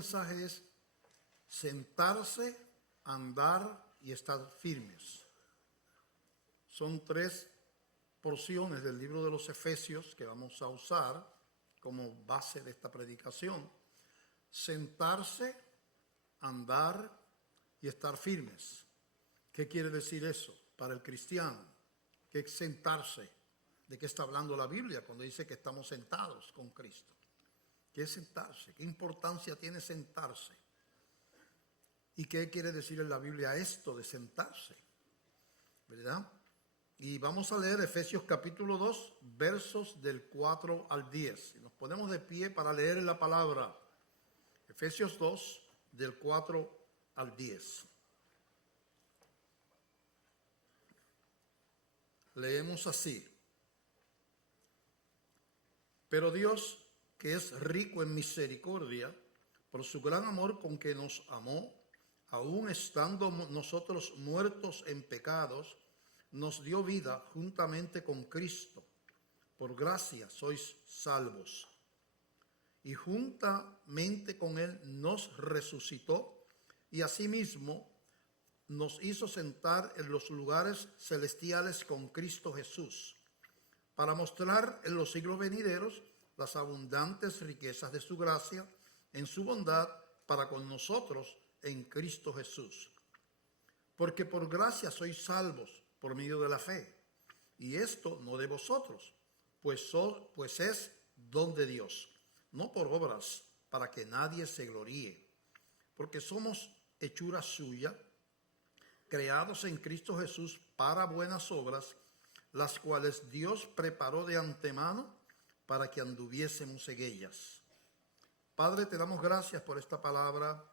mensaje es sentarse, andar y estar firmes. Son 3 porciones del libro de los Efesios que vamos a usar como base de esta predicación. Sentarse, andar y estar firmes. ¿Qué quiere decir eso para el cristiano? ¿Qué es sentarse? ¿De qué está hablando la Biblia cuando dice que estamos sentados con Cristo? ¿Qué es sentarse? ¿Qué importancia tiene sentarse? ¿Y qué quiere decir en la Biblia esto de sentarse? ¿Verdad? Y vamos a leer Efesios capítulo 2, versos del 4 al 10. Nos ponemos de pie para leer la palabra. Efesios 2, del 4 al 10. Leemos así. Pero Dios, que es rico en misericordia, por su gran amor con que nos amó, aun estando nosotros muertos en pecados, nos dio vida juntamente con Cristo. Por gracia sois salvos. Y juntamente con Él nos resucitó y asimismo nos hizo sentar en los lugares celestiales con Cristo Jesús, para mostrar en los siglos venideros las abundantes riquezas de su gracia en su bondad para con nosotros en Cristo Jesús. Porque por gracia sois salvos por medio de la fe, y esto no de vosotros, pues es don de Dios, no por obras, para que nadie se gloríe, porque somos hechura suya, creados en Cristo Jesús para buenas obras, las cuales Dios preparó de antemano para que anduviésemos en ellas. Padre, te damos gracias por esta palabra.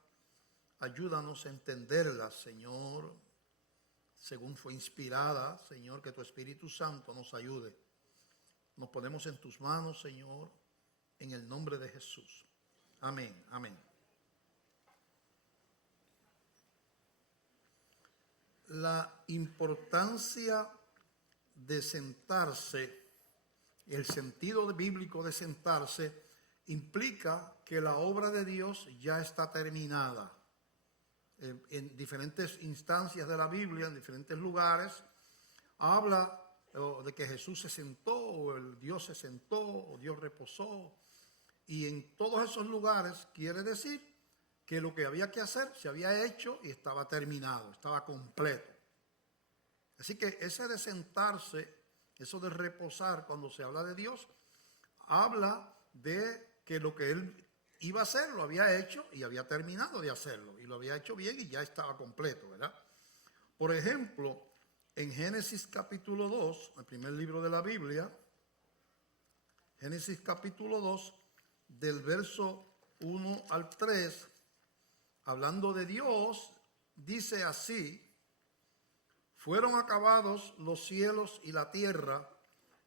Ayúdanos a entenderla, Señor, según fue inspirada. Señor, que tu Espíritu Santo nos ayude. Nos ponemos en tus manos, Señor, en el nombre de Jesús. Amén, amén. La importancia de sentarse, el sentido bíblico de sentarse, implica que la obra de Dios ya está terminada. En diferentes instancias de la Biblia, en diferentes lugares, habla de que Jesús se sentó, o el Dios se sentó, o Dios reposó. Y en todos esos lugares quiere decir que lo que había que hacer se había hecho y estaba terminado, estaba completo. Así que ese de sentarse, eso de reposar, cuando se habla de Dios, habla de que lo que Él iba a hacer lo había hecho y había terminado de hacerlo. Y lo había hecho bien y ya estaba completo, ¿verdad? Por ejemplo, en Génesis capítulo 2, el primer libro de la Biblia, Génesis capítulo 2, del verso 1 al 3, hablando de Dios, dice así: fueron acabados los cielos y la tierra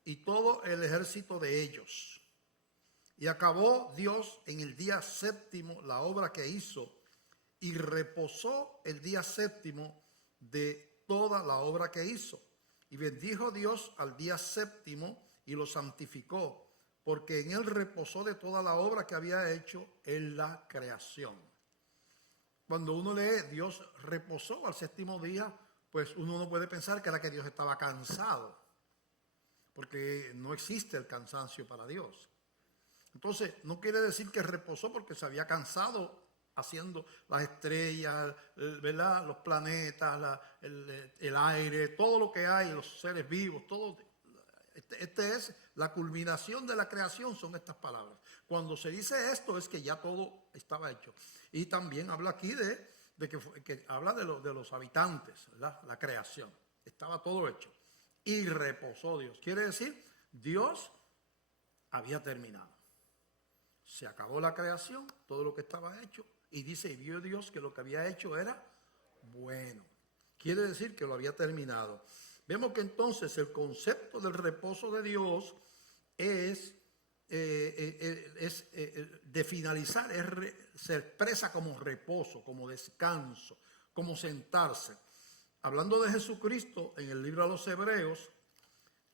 y todo el ejército de ellos. Y acabó Dios en el día séptimo la obra que hizo, y reposó el día séptimo de toda la obra que hizo. Y bendijo Dios al día séptimo y lo santificó, porque en él reposó de toda la obra que había hecho en la creación. Cuando uno lee Dios reposó al séptimo día, pues uno no puede pensar que era que Dios estaba cansado, porque no existe el cansancio para Dios. Entonces, no quiere decir que reposó porque se había cansado haciendo las estrellas, ¿verdad?, los planetas, el aire, todo lo que hay, los seres vivos, todo. Este es la culminación de la creación, son estas palabras. Cuando se dice esto es que ya todo estaba hecho. Y también habla aquí de que habla de los habitantes, ¿verdad?, la creación. Estaba todo hecho. Y reposó Dios. Quiere decir, Dios había terminado. Se acabó la creación, todo lo que estaba hecho, y dice, y vio Dios que lo que había hecho era bueno. Quiere decir que lo había terminado. Vemos que entonces el concepto del reposo de Dios es de finalizar, se expresa como reposo, como descanso, como sentarse. Hablando de Jesucristo, en el libro a los Hebreos,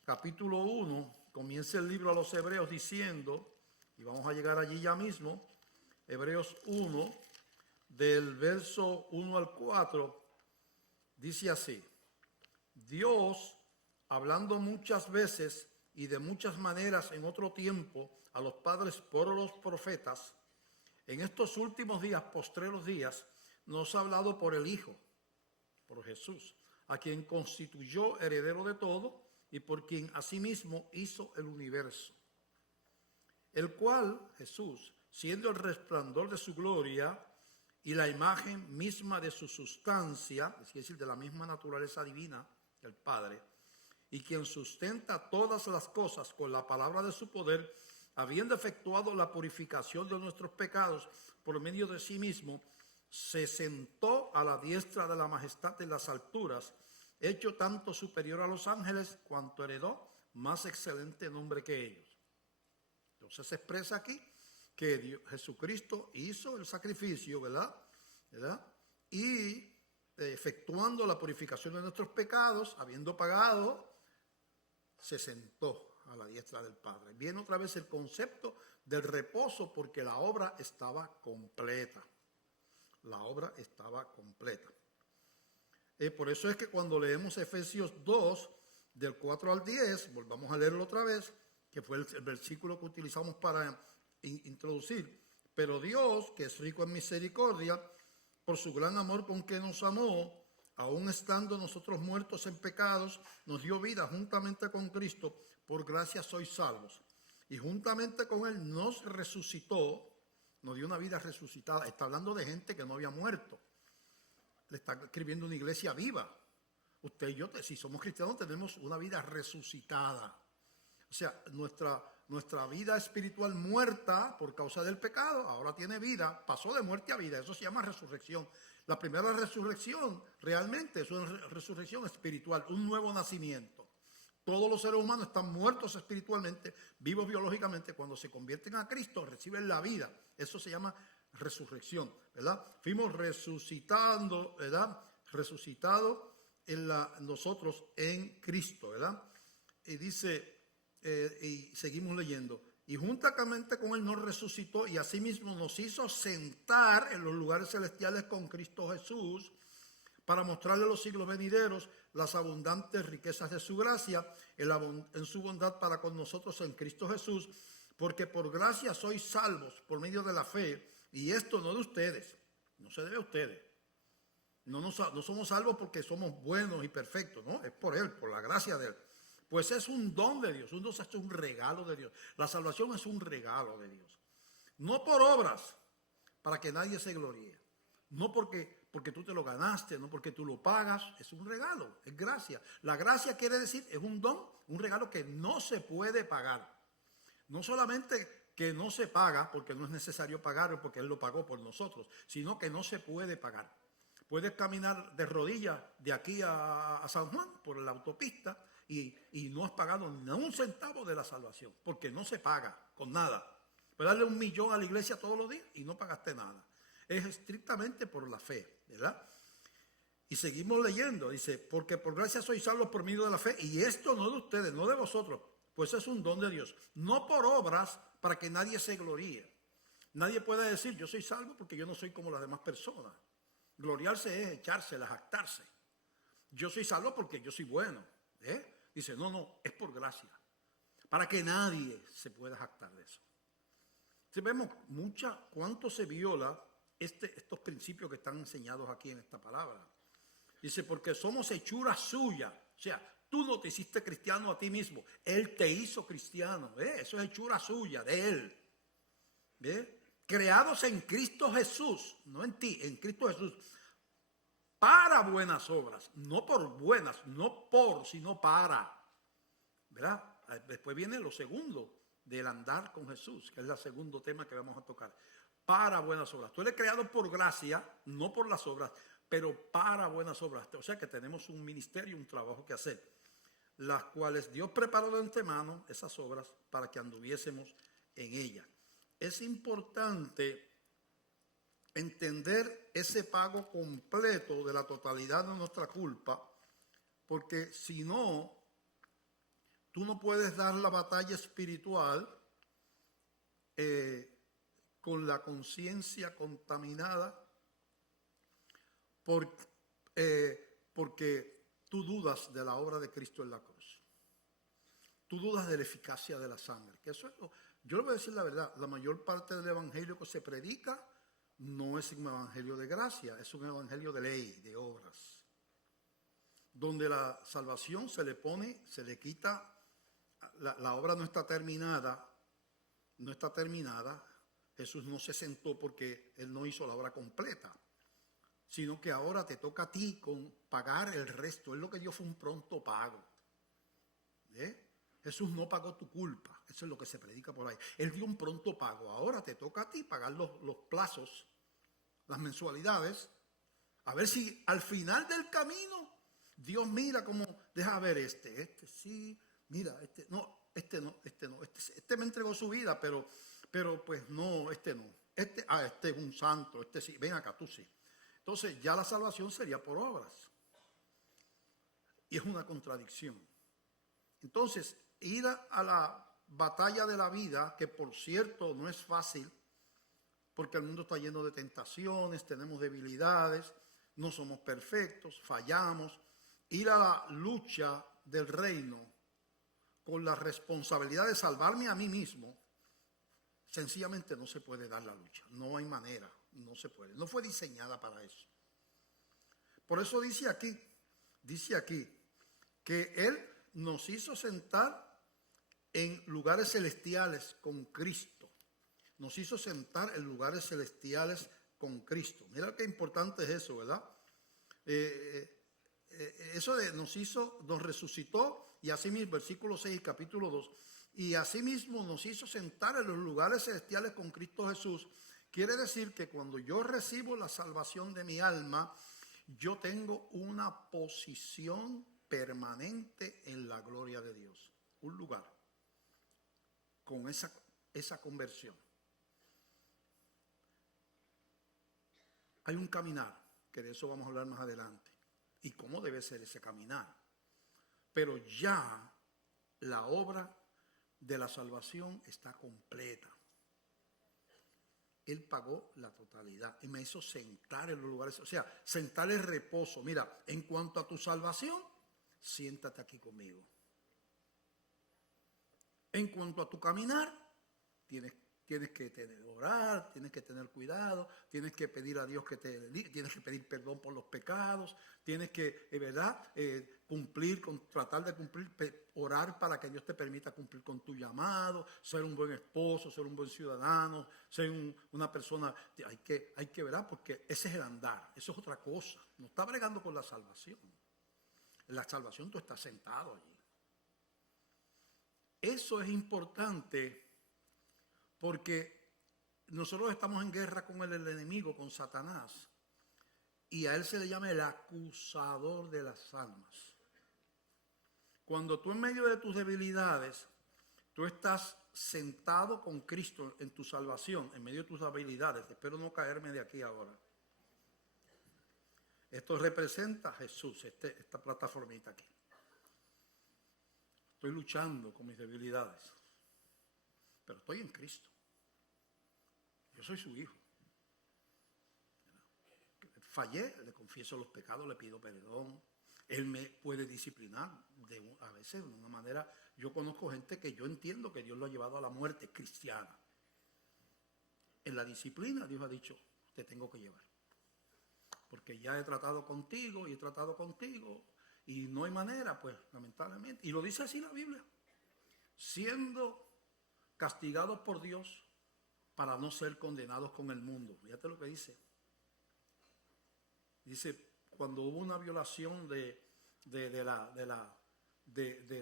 capítulo 1, comienza el libro a los Hebreos diciendo, y vamos a llegar allí ya mismo, Hebreos 1, del verso 1 al 4, dice así: Dios, hablando muchas veces y de muchas maneras en otro tiempo a los padres por los profetas, en estos últimos días, postreros días, nos ha hablado por el Hijo, por Jesús, a quien constituyó heredero de todo y por quien asimismo hizo el universo, el cual, Jesús, siendo el resplandor de su gloria y la imagen misma de su sustancia, es decir, de la misma naturaleza divina del Padre, y quien sustenta todas las cosas con la palabra de su poder, habiendo efectuado la purificación de nuestros pecados por medio de sí mismo, se sentó a la diestra de la majestad en las alturas, hecho tanto superior a los ángeles cuanto heredó más excelente nombre que ellos. Entonces se expresa aquí que Jesucristo hizo el sacrificio, ¿verdad? Y efectuando la purificación de nuestros pecados, habiendo pagado, se sentó a la diestra del Padre. Viene otra vez el concepto del reposo, porque la obra estaba completa. La obra estaba completa. Por eso es que cuando leemos Efesios 2, del 4 al 10, volvamos a leerlo otra vez, que fue el versículo que utilizamos para introducir. Pero Dios, que es rico en misericordia, por su gran amor con que nos amó, aun estando nosotros muertos en pecados, nos dio vida juntamente con Cristo. Por gracia sois salvos. Y juntamente con Él nos resucitó, nos dio una vida resucitada. Está hablando de gente que no había muerto. Le está escribiendo una iglesia viva. Usted y yo, si somos cristianos, tenemos una vida resucitada. O sea, nuestra vida espiritual muerta por causa del pecado, ahora tiene vida, pasó de muerte a vida. Eso se llama resurrección. La primera resurrección realmente es una resurrección espiritual, un nuevo nacimiento. Todos los seres humanos están muertos espiritualmente, vivos biológicamente. Cuando se convierten a Cristo, reciben la vida. Eso se llama resurrección, ¿verdad? Fuimos resucitando, ¿verdad? Resucitado nosotros en Cristo, ¿verdad? Y dice, y seguimos leyendo, y juntamente con Él nos resucitó y asimismo nos hizo sentar en los lugares celestiales con Cristo Jesús, para mostrarle a los siglos venideros las abundantes riquezas de su gracia, en su bondad para con nosotros en Cristo Jesús, porque por gracia sois salvos por medio de la fe, y esto no de ustedes, no se debe a ustedes. No somos salvos porque somos buenos y perfectos, no, es por Él, por la gracia de Él. Pues es un don de Dios, es un regalo de Dios. La salvación es un regalo de Dios. No por obras, para que nadie se gloríe. No porque tú te lo ganaste, no porque tú lo pagas, es un regalo, es gracia. La gracia quiere decir, es un don, un regalo que no se puede pagar. No solamente que no se paga, porque no es necesario pagarlo, porque Él lo pagó por nosotros, sino que no se puede pagar. Puedes caminar de rodillas de aquí a San Juan por la autopista y no has pagado ni un centavo de la salvación, porque no se paga con nada. Puedes darle 1 millón a la iglesia todos los días y no pagaste nada. Es estrictamente por la fe, ¿verdad? Y seguimos leyendo, dice, porque por gracia sois salvos por medio de la fe, y esto no de ustedes, no de vosotros, pues es un don de Dios, no por obras para que nadie se gloríe. Nadie puede decir, yo soy salvo porque yo no soy como las demás personas. Gloriarse es echársela, jactarse. Yo soy salvo porque yo soy bueno. Dice, no, es por gracia, para que nadie se pueda jactar de eso. Si vemos cuánto se viola estos principios que están enseñados aquí en esta palabra. Dice, porque somos hechura suya. O sea, tú no te hiciste cristiano a ti mismo. Él te hizo cristiano. Eso es hechura suya, de Él. Creados en Cristo Jesús, no en ti, en Cristo Jesús. Para buenas obras. No por buenas, no por, sino para. ¿Verdad? Después viene lo segundo del andar con Jesús, que es el segundo tema que vamos a tocar. Para buenas obras. Tú eres creado por gracia, no por las obras, pero para buenas obras. O sea que tenemos un ministerio, un trabajo que hacer, las cuales Dios preparó de antemano, esas obras, para que anduviésemos en ellas. Es importante entender ese pago completo de la totalidad de nuestra culpa, porque si no, tú no puedes dar la batalla espiritual con la conciencia contaminada porque tú dudas de la obra de Cristo en la cruz. Tú dudas de la eficacia de la sangre. Que eso es yo le voy a decir la verdad, la mayor parte del evangelio que se predica no es un evangelio de gracia, es un evangelio de ley, de obras. Donde la salvación se le quita, la obra no está terminada, Jesús no se sentó porque Él no hizo la obra completa, sino que ahora te toca a ti pagar el resto. Él lo que dio fue un pronto pago. Jesús no pagó tu culpa, eso es lo que se predica por ahí. Él dio un pronto pago, ahora te toca a ti pagar los plazos, las mensualidades, a ver si al final del camino Dios mira como, deja ver este sí, mira, este me entregó su vida, pero pues no, no. Este es un santo, sí, ven acá, tú sí. Entonces ya la salvación sería por obras. Y es una contradicción. Entonces, ir a la batalla de la vida, que por cierto no es fácil, porque el mundo está lleno de tentaciones, tenemos debilidades, no somos perfectos, fallamos. Ir a la lucha del reino con la responsabilidad de salvarme a mí mismo, sencillamente no se puede dar la lucha. No hay manera, no se puede. No fue diseñada para eso. Por eso dice aquí que Él nos hizo sentar en lugares celestiales con Cristo. Nos hizo sentar en lugares celestiales con Cristo. Mira qué importante es eso, ¿verdad? Eso de nos resucitó, y así mismo, versículo 6, capítulo 2, y así mismo nos hizo sentar en los lugares celestiales con Cristo Jesús. Quiere decir que cuando yo recibo la salvación de mi alma, yo tengo una posición permanente en la gloria de Dios. Un lugar con esa conversión. Hay un caminar, que de eso vamos a hablar más adelante, y cómo debe ser ese caminar. Pero ya la obra de la salvación está completa. Él pagó la totalidad y me hizo sentar en los lugares, o sea, sentar en reposo. Mira, en cuanto a tu salvación, siéntate aquí conmigo. En cuanto a tu caminar, tienes que orar, tienes que tener cuidado, tienes que pedir a Dios tienes que pedir perdón por los pecados, tienes que, ¿verdad? Tratar de cumplir, orar para que Dios te permita cumplir con tu llamado, ser un buen esposo, ser un buen ciudadano, ser una persona, hay que, ¿verdad? Porque ese es el andar, eso es otra cosa, no está bregando con la salvación. En la salvación tú estás sentado allí. Eso es importante porque nosotros estamos en guerra con el enemigo, con Satanás, y a él se le llama el acusador de las almas. Cuando tú en medio de tus debilidades, tú estás sentado con Cristo en tu salvación, en medio de tus debilidades, espero no caerme de aquí ahora. Esto representa a Jesús, esta plataformita aquí. Estoy luchando con mis debilidades, pero estoy en Cristo. Yo soy su hijo. Fallé, le confieso los pecados, le pido perdón. Él me puede disciplinar a veces de una manera. Yo conozco gente que yo entiendo que Dios lo ha llevado a la muerte cristiana. En la disciplina Dios ha dicho, te tengo que llevar. Porque ya he tratado contigo y no hay manera, pues, lamentablemente. Y lo dice así la Biblia. Siendo castigados por Dios para no ser condenados con el mundo. Fíjate lo que dice. Dice, cuando hubo una violación de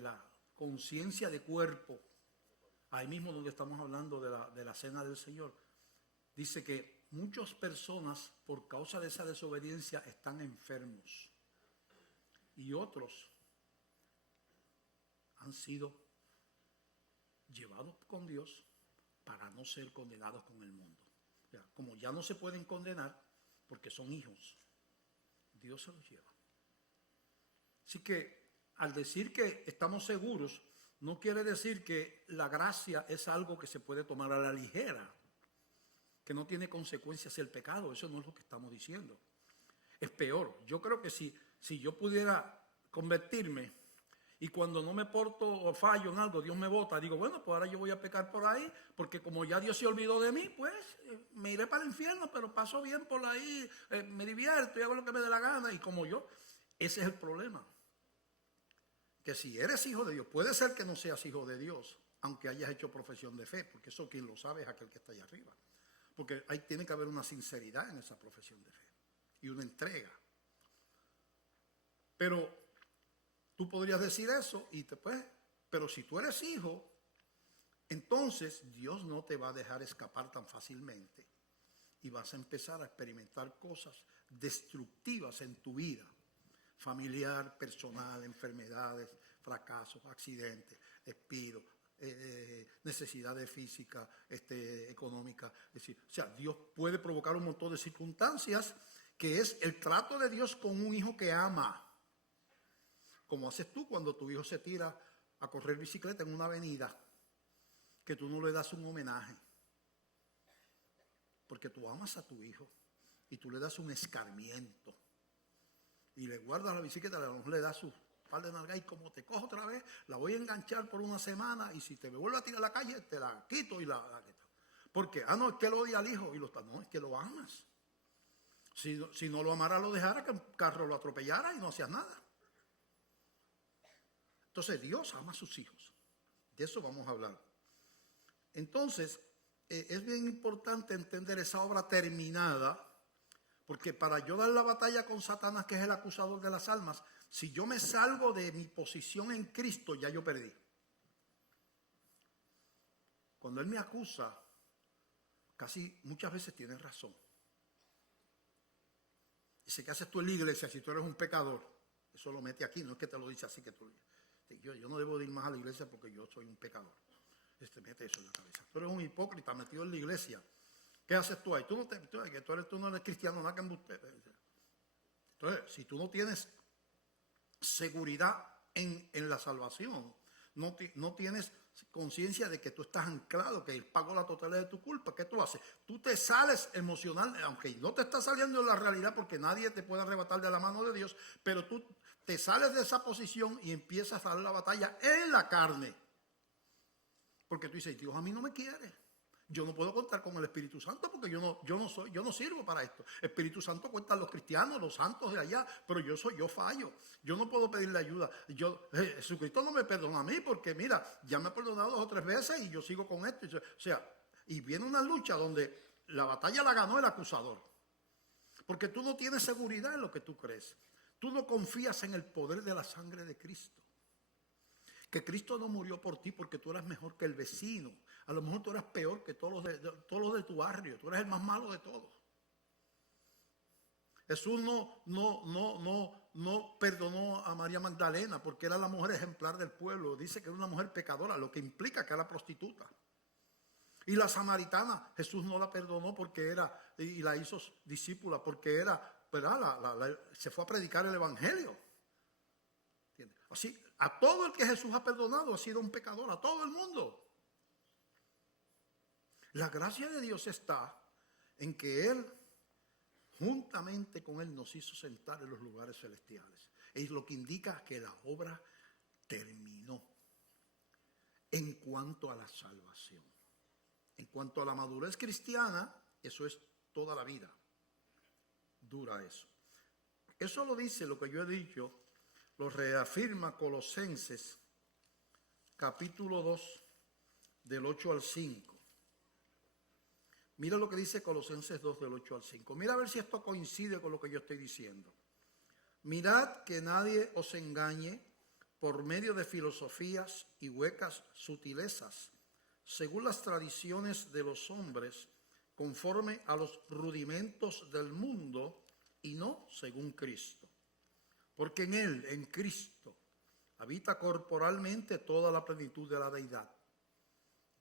la conciencia de cuerpo, ahí mismo donde estamos hablando de la cena del Señor, dice que muchas personas por causa de esa desobediencia están enfermos y otros han sido llevados con Dios para no ser condenados con el mundo. O sea, como ya no se pueden condenar porque son hijos, Dios se los lleva. Así que al decir que estamos seguros, no quiere decir que la gracia es algo que se puede tomar a la ligera. que no tiene consecuencias el pecado. Eso no es lo que estamos diciendo. Es peor. Yo creo que si yo pudiera convertirme y cuando no me porto o fallo en algo, Dios me bota, digo, bueno, pues ahora yo voy a pecar por ahí, porque como ya Dios se olvidó de mí, pues me iré para el infierno, pero paso bien por ahí, me divierto y hago lo que me dé la gana. Y como yo, ese es el problema. Que si eres hijo de Dios, puede ser que no seas hijo de Dios, aunque hayas hecho profesión de fe, porque eso quien lo sabe es aquel que está allá arriba. Porque ahí tiene que haber una sinceridad en esa profesión de fe y una entrega. Pero tú podrías decir eso pero si tú eres hijo, entonces Dios no te va a dejar escapar tan fácilmente y vas a empezar a experimentar cosas destructivas en tu vida, familiar, personal, enfermedades, fracasos, accidentes, despidos, necesidades físicas, económicas. Es decir, o sea, Dios puede provocar un montón de circunstancias que es el trato de Dios con un hijo que ama. Como haces tú cuando tu hijo se tira a correr bicicleta en una avenida, que tú no le das un homenaje, porque tú amas a tu hijo y tú le das un escarmiento y le guardas la bicicleta, le das su par de nalgas y como te cojo otra vez, la voy a enganchar por una semana y si te me vuelve a tirar a la calle, te la quito y la quito. Porque, no, es que lo odia al hijo no, es que lo amas. Si no lo amara, lo dejara que un carro lo atropellara y no hacías nada. Entonces Dios ama a sus hijos. De eso vamos a hablar. Entonces, es bien importante entender esa obra terminada, porque para yo dar la batalla con Satanás, que es el acusador de las almas, si yo me salgo de mi posición en Cristo, ya yo perdí. Cuando él me acusa, casi muchas veces tiene razón. Dice, ¿qué haces tú en la iglesia si tú eres un pecador? Eso lo mete aquí, no es que te lo dice así que tú... Yo no debo de ir más a la iglesia porque yo soy un pecador. Mete eso en la cabeza. Tú eres un hipócrita metido en la iglesia. ¿Qué haces tú ahí? Tú no eres cristiano, nada que embuste. Entonces, si tú no tienes seguridad en la salvación, no tienes conciencia de que tú estás anclado, que Él pagó la totalidad de tu culpa, ¿qué tú haces? Tú te sales emocional, aunque no te está saliendo de la realidad porque nadie te puede arrebatar de la mano de Dios, pero tú te sales de esa posición y empiezas a dar la batalla en la carne. Porque tú dices, Dios a mí no me quiere. Yo no puedo contar con el Espíritu Santo porque yo no sirvo para esto. El Espíritu Santo cuentan los cristianos, los santos de allá, pero yo fallo. Yo no puedo pedirle ayuda. Jesucristo no me perdona a mí porque mira, ya me ha perdonado 2 o 3 veces y yo sigo con esto. O sea, y viene una lucha donde la batalla la ganó el acusador. Porque tú no tienes seguridad en lo que tú crees. Tú no confías en el poder de la sangre de Cristo. Que Cristo no murió por ti porque tú eras mejor que el vecino. A lo mejor tú eras peor que todos los de tu barrio. Tú eres el más malo de todos. Jesús no perdonó a María Magdalena porque era la mujer ejemplar del pueblo. Dice que era una mujer pecadora, lo que implica que era prostituta. Y la samaritana, Jesús no la perdonó porque y la hizo discípula porque se fue a predicar el evangelio. ¿Entiendes? Así, a todo el que Jesús ha perdonado ha sido un pecador, a todo el mundo. La gracia de Dios está en que Él, juntamente con Él, nos hizo sentar en los lugares celestiales. Es lo que indica que la obra terminó en cuanto a la salvación. En cuanto a la madurez cristiana, eso es toda la vida. Dura eso. Eso lo dice, lo que yo he dicho, lo reafirma Colosenses, capítulo 2, del 8 al 5. Mira lo que dice Colosenses 2, del 8 al 5. Mira a ver si esto coincide con lo que yo estoy diciendo. Mirad que nadie os engañe por medio de filosofías y huecas sutilezas, según las tradiciones de los hombres, conforme a los rudimentos del mundo y no según Cristo. Porque en Él, en Cristo, habita corporalmente toda la plenitud de la deidad.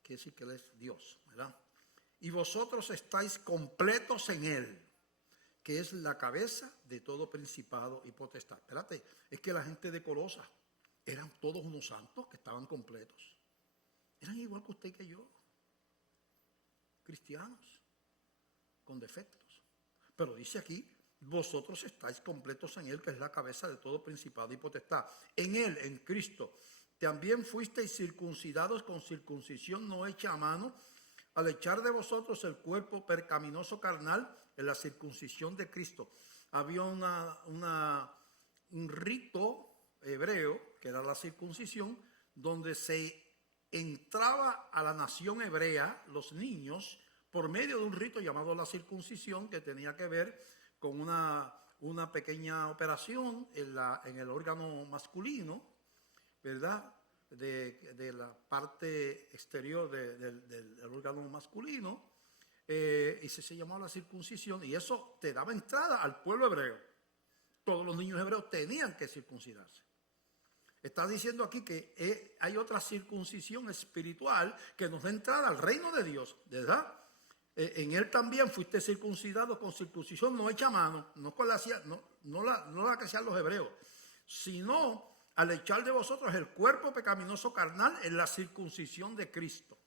Quiere decir que Él es Dios, ¿verdad? Y vosotros estáis completos en Él, que es la cabeza de todo principado y potestad. Espérate, es que la gente de Colosas eran todos unos santos que estaban completos. Eran igual que usted y que yo, cristianos. con defectos. Pero dice aquí, vosotros estáis completos en Él, que es la cabeza de todo principado y potestad. En Él, en Cristo, también fuisteis circuncidados con circuncisión no hecha a mano, al echar de vosotros el cuerpo percaminoso carnal en la circuncisión de Cristo. Había un rito hebreo, que era la circuncisión, donde se entraba a la nación hebrea, los niños, por medio de un rito llamado la circuncisión, que tenía que ver con una pequeña operación en el órgano masculino, ¿verdad? De la parte exterior del órgano masculino, y se llamaba la circuncisión, y eso te daba entrada al pueblo hebreo. Todos los niños hebreos tenían que circuncidarse. Está diciendo aquí que hay otra circuncisión espiritual que nos da entrada al reino de Dios, ¿verdad? En Él también fuiste circuncidado con circuncisión no hecha a mano, no la que hacían los hebreos, sino al echar de vosotros el cuerpo pecaminoso carnal en la circuncisión de Cristo,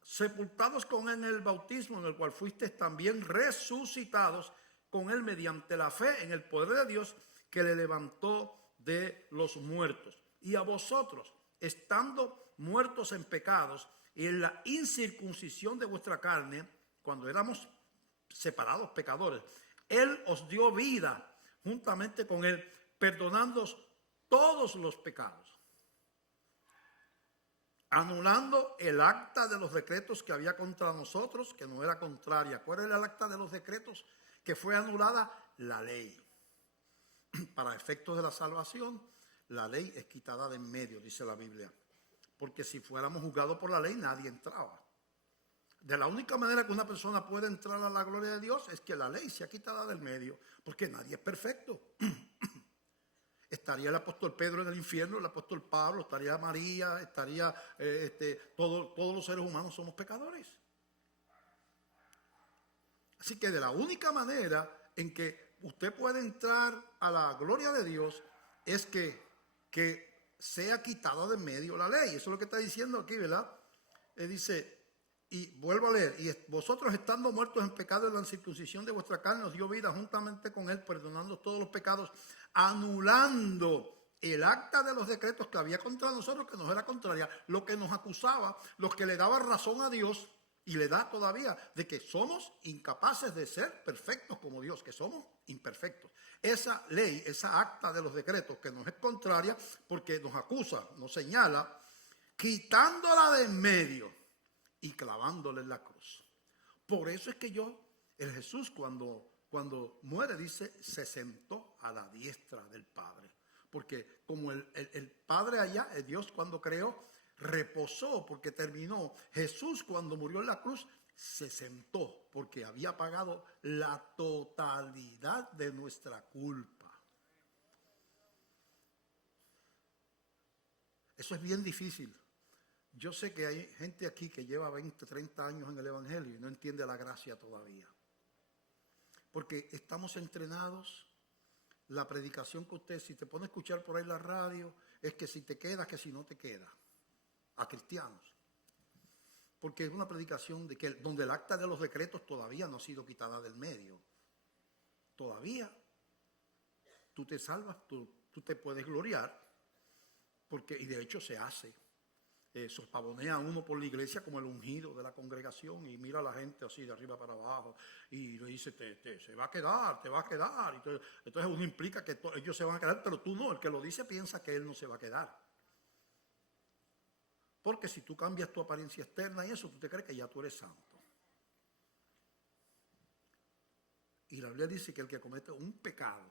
sepultados con Él en el bautismo, en el cual fuisteis también resucitados con Él mediante la fe en el poder de Dios que le levantó de los muertos. Y a vosotros, estando muertos en pecados y en la incircuncisión de vuestra carne, cuando éramos separados pecadores, Él os dio vida juntamente con Él, perdonándoos todos los pecados, anulando el acta de los decretos que había contra nosotros, que no era contraria. ¿Cuál era el acta de los decretos? Que fue anulada la ley. Para efectos de la salvación, la ley es quitada de en medio, dice la Biblia. Porque si fuéramos juzgados por la ley, nadie entraba. De la única manera que una persona puede entrar a la gloria de Dios es que la ley sea quitada del medio, porque nadie es perfecto. Estaría el apóstol Pedro en el infierno, el apóstol Pablo, estaría María, estaría todos los seres humanos somos pecadores. Así que de la única manera en que usted puede entrar a la gloria de Dios es que sea quitada de en medio la ley. Eso es lo que está diciendo aquí, ¿verdad? Dice, y vuelvo a leer, y vosotros estando muertos en pecado en la circuncisión de vuestra carne, os dio vida juntamente con Él, perdonando todos los pecados, anulando el acta de los decretos que había contra nosotros, que nos era contraria, lo que nos acusaba, los que le daba razón a Dios, y le da todavía, de que somos incapaces de ser perfectos como Dios, que somos imperfectos. Esa ley, esa acta de los decretos que nos es contraria, porque nos acusa, nos señala, quitándola de en medio y clavándole en la cruz. Por eso es que el Jesús cuando muere, dice, se sentó a la diestra del Padre. Porque como el Padre allá, el Dios cuando creó, reposó porque terminó. Jesús cuando murió en la cruz se sentó porque había pagado la totalidad de nuestra culpa. Eso es bien difícil. Yo sé que hay gente aquí que lleva 20, 30 años en el Evangelio y no entiende la gracia todavía. Porque estamos entrenados. La predicación que usted, si te pone a escuchar por ahí la radio, es que si te quedas, que si no te quedas. A cristianos, porque es una predicación donde el acta de los decretos todavía no ha sido quitada del medio. Todavía tú te salvas, tú te puedes gloriar, y de hecho se hace. Pavonea a uno por la iglesia como el ungido de la congregación y mira a la gente así de arriba para abajo y le dice, se va a quedar, te va a quedar. Entonces uno implica que ellos se van a quedar, pero tú no, el que lo dice piensa que él no se va a quedar. Porque si tú cambias tu apariencia externa y eso, tú te crees que ya tú eres santo. Y la Biblia dice que el que comete un pecado,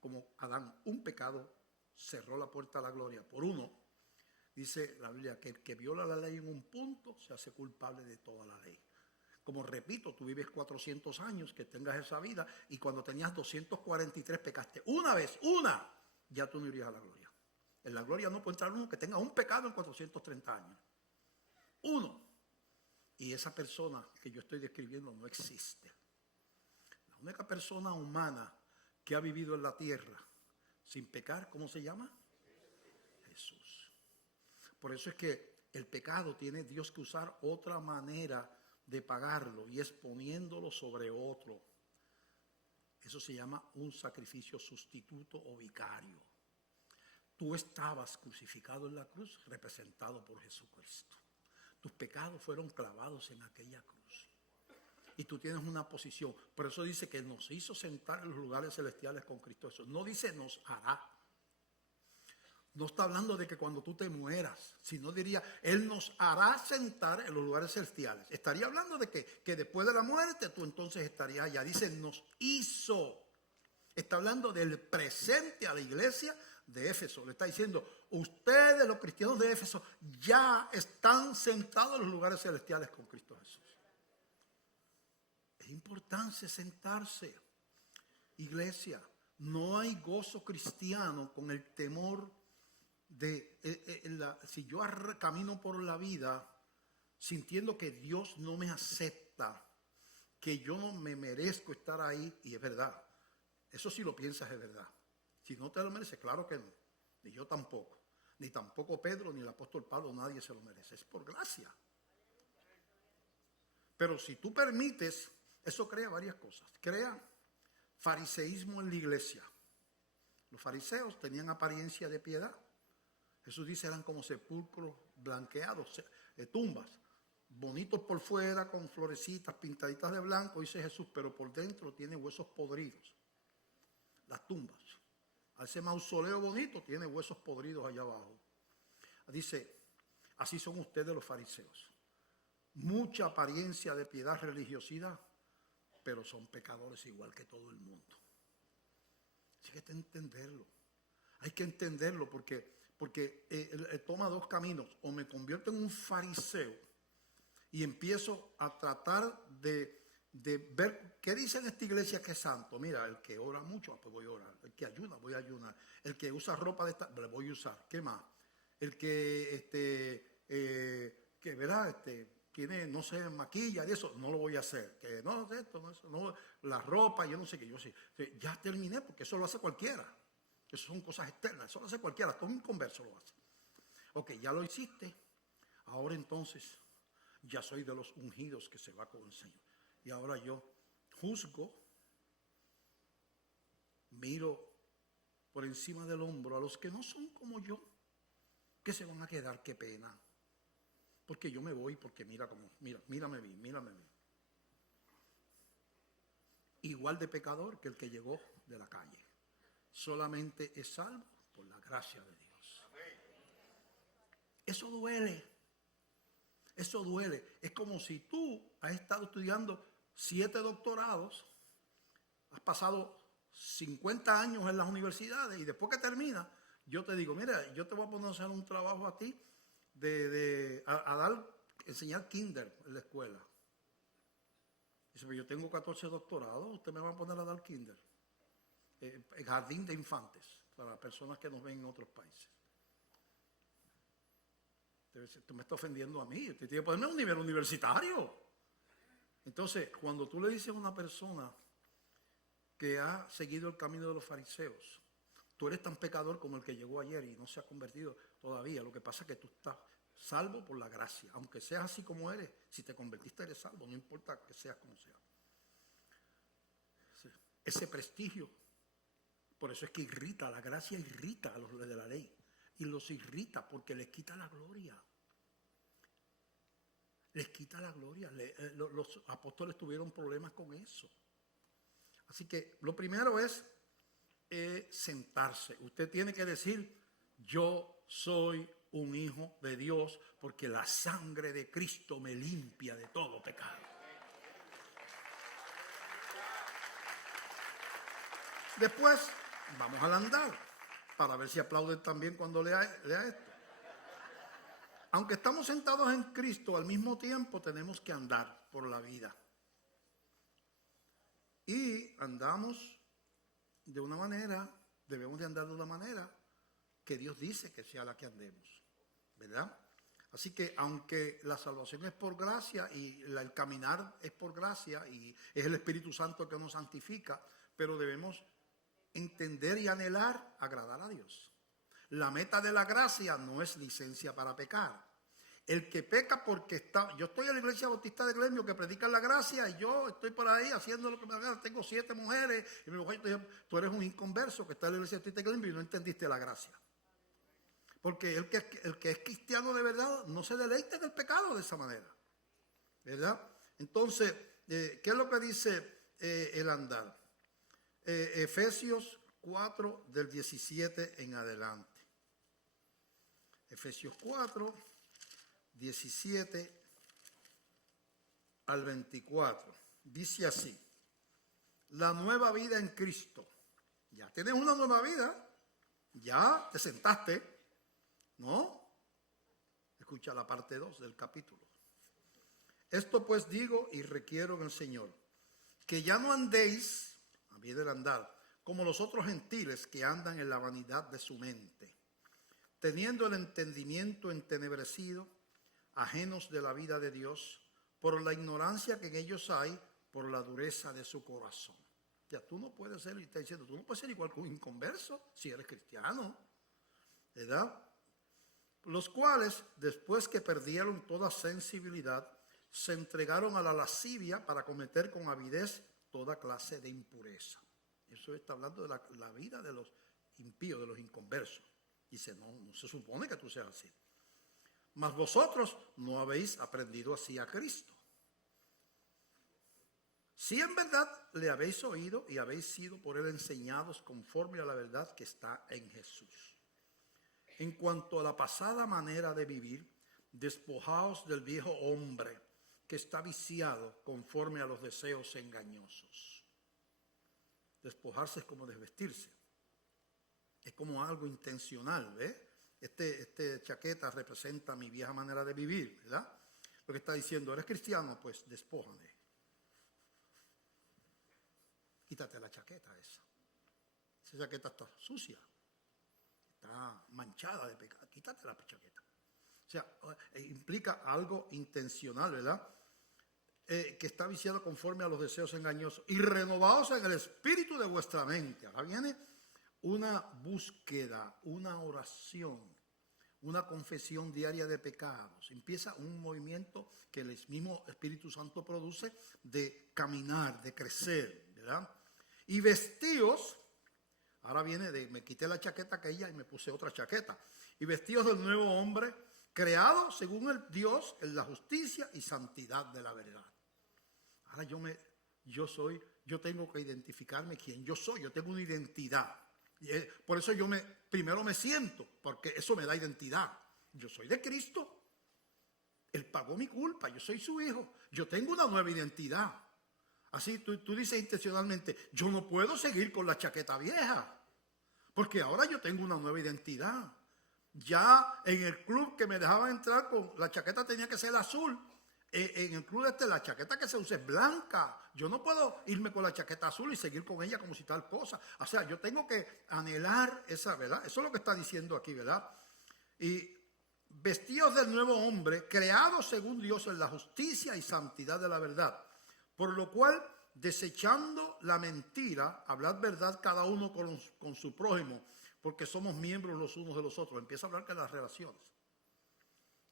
como Adán, un pecado, cerró la puerta a la gloria por uno. Dice la Biblia que el que viola la ley en un punto se hace culpable de toda la ley. Como repito, tú vives 400 años, que tengas esa vida, y cuando tenías 243 pecaste una vez, ya tú no irías a la gloria. En la gloria no puede entrar uno que tenga un pecado en 430 años. Uno. Y esa persona que yo estoy describiendo no existe. La única persona humana que ha vivido en la tierra sin pecar, ¿cómo se llama? Jesús. Por eso es que el pecado tiene Dios que usar otra manera de pagarlo y es poniéndolo sobre otro. Eso se llama un sacrificio sustituto o vicario. Tú estabas crucificado en la cruz, representado por Jesucristo. Tus pecados fueron clavados en aquella cruz. Y tú tienes una posición. Por eso dice que nos hizo sentar en los lugares celestiales con Cristo Jesús. No dice nos hará. No está hablando de que cuando tú te mueras, sino diría, Él nos hará sentar en los lugares celestiales. Estaría hablando de que después de la muerte tú entonces estarías allá. Dice, nos hizo. Está hablando del presente a la iglesia de Éfeso. Le está diciendo, ustedes los cristianos de Éfeso ya están sentados en los lugares celestiales con Cristo Jesús. Es importante sentarse. Iglesia, no hay gozo cristiano con el temor si yo camino por la vida sintiendo que Dios no me acepta, que yo no me merezco estar ahí, y es verdad, eso si lo piensas es verdad. Si no te lo mereces, claro que no, ni yo tampoco, ni tampoco Pedro, ni el apóstol Pablo, nadie se lo merece, es por gracia. Pero si tú permites, eso crea varias cosas. Crea fariseísmo en la iglesia. Los fariseos tenían apariencia de piedad. Jesús dice, eran como sepulcros blanqueados, tumbas, bonitos por fuera, con florecitas pintaditas de blanco, dice Jesús, pero por dentro tiene huesos podridos. Las tumbas. A ese mausoleo bonito tiene huesos podridos allá abajo. Dice, así son ustedes los fariseos. Mucha apariencia de piedad, religiosidad, pero son pecadores igual que todo el mundo. Hay que entenderlo. Hay que entenderlo porque toma dos caminos. O me convierto en un fariseo y empiezo a tratar de ver qué dice en esta iglesia que es santo. Mira, el que ora mucho, pues voy a orar. El que ayuna, voy a ayunar. El que usa ropa de esta, le voy a usar. ¿Qué más? El que verá, tiene, no sé, maquilla de eso, no lo voy a hacer. Que no, esto, no, eso, no, la ropa, yo no sé qué, yo sé. Ya terminé porque eso lo hace cualquiera. Eso son cosas externas, eso lo hace cualquiera, todo un converso lo hace. Ok, ya lo hiciste, ahora entonces ya soy de los ungidos que se va con el Señor. Y ahora yo juzgo, miro por encima del hombro a los que no son como yo, que se van a quedar, qué pena. Porque yo me voy, porque mírame bien. Igual de pecador que el que llegó de la calle. Solamente es salvo por la gracia de Dios. Eso duele. Eso duele. Es como si tú has estado estudiando 7 doctorados, has pasado 50 años en las universidades y después que terminas, yo te digo, mira, yo te voy a poner a hacer un trabajo a ti enseñar kinder en la escuela. Dice, pero yo tengo 14 doctorados, usted me va a poner a dar kinder. El jardín de infantes, para personas que nos ven en otros países. Tú me estás ofendiendo a mí, usted tiene que ponerme a un nivel universitario. Entonces, cuando tú le dices a una persona que ha seguido el camino de los fariseos, tú eres tan pecador como el que llegó ayer y no se ha convertido todavía. Lo que pasa es que tú estás salvo por la gracia. Aunque seas así como eres, si te convertiste eres salvo, no importa que seas como seas. Ese prestigio, por eso es que irrita, la gracia irrita a los de la ley. Y los irrita porque les quita la gloria. Les quita la gloria. Los apóstoles tuvieron problemas con eso. Así que lo primero es sentarse. Usted tiene que decir, yo soy un hijo de Dios porque la sangre de Cristo me limpia de todo pecado. Después vamos al andar para ver si aplauden también cuando lea esto. Aunque estamos sentados en Cristo, al mismo tiempo tenemos que andar por la vida. Y andamos de una manera, debemos de andar de una manera que Dios dice que sea la que andemos, ¿verdad? Así que aunque la salvación es por gracia y el caminar es por gracia y es el Espíritu Santo el que nos santifica, pero debemos entender y anhelar agradar a Dios. La meta de la gracia no es licencia para pecar. El que peca porque está... Yo estoy en la iglesia bautista de Glenview que predica la gracia y yo estoy por ahí haciendo lo que me da gana. Tengo 7 mujeres y mi mujer dice, tú eres un inconverso que está en la iglesia bautista de Glenview y no entendiste la gracia. Porque el que es cristiano de verdad no se deleita en el pecado de esa manera. ¿Verdad? Entonces, ¿qué es lo que dice el andar? Efesios 4 del 17 en adelante. Efesios 4, 17 al 24. Dice así: la nueva vida en Cristo. Ya tienes una nueva vida. Ya te sentaste. ¿No? Escucha la parte 2 del capítulo. Esto pues digo y requiero en el Señor, que ya no andéis, a mí del andar, como los otros gentiles que andan en la vanidad de su mente, teniendo el entendimiento entenebrecido, ajenos de la vida de Dios, por la ignorancia que en ellos hay, por la dureza de su corazón. Ya tú no puedes ser, y está diciendo, tú no puedes ser igual que un inconverso si eres cristiano, ¿verdad? Los cuales, después que perdieron toda sensibilidad, se entregaron a la lascivia para cometer con avidez toda clase de impureza. Eso está hablando de la vida de los impíos, de los inconversos. Dice, no se supone que tú seas así. Mas vosotros no habéis aprendido así a Cristo. Si en verdad le habéis oído y habéis sido por él enseñados conforme a la verdad que está en Jesús. En cuanto a la pasada manera de vivir, despojaos del viejo hombre que está viciado conforme a los deseos engañosos. Despojarse es como desvestirse. Es como algo intencional, ¿ves? Este chaqueta representa mi vieja manera de vivir, ¿verdad? Lo que está diciendo, ¿eres cristiano? Pues despójame. Quítate la chaqueta esa. Esa chaqueta está sucia. Está manchada de pecado. Quítate la chaqueta. O sea, implica algo intencional, ¿verdad? Que está viciado conforme a los deseos engañosos y renovados en el espíritu de vuestra mente. Ahora viene una búsqueda, una oración, una confesión diaria de pecados. Empieza un movimiento que el mismo Espíritu Santo produce de caminar, de crecer, ¿verdad? Y vestíos, ahora viene de, me quité la chaqueta aquella y me puse otra chaqueta. Y vestíos del nuevo hombre, creado según el Dios en la justicia y santidad de la verdad. Ahora yo tengo que identificarme quién yo soy, yo tengo una identidad. Por eso primero me siento, porque eso me da identidad. Yo soy de Cristo, Él pagó mi culpa, yo soy su hijo, yo tengo una nueva identidad. Así tú dices intencionalmente, yo no puedo seguir con la chaqueta vieja, porque ahora yo tengo una nueva identidad. Ya en el club que me dejaba entrar con la chaqueta tenía que ser azul. En el club la chaqueta que se usa es blanca. Yo no puedo irme con la chaqueta azul y seguir con ella como si tal cosa. O sea, yo tengo que anhelar esa, ¿verdad? Eso es lo que está diciendo aquí, ¿verdad? Y vestidos del nuevo hombre, creados según Dios en la justicia y santidad de la verdad. Por lo cual, desechando la mentira, hablad verdad cada uno con su prójimo, porque somos miembros los unos de los otros. Empieza a hablar de las relaciones.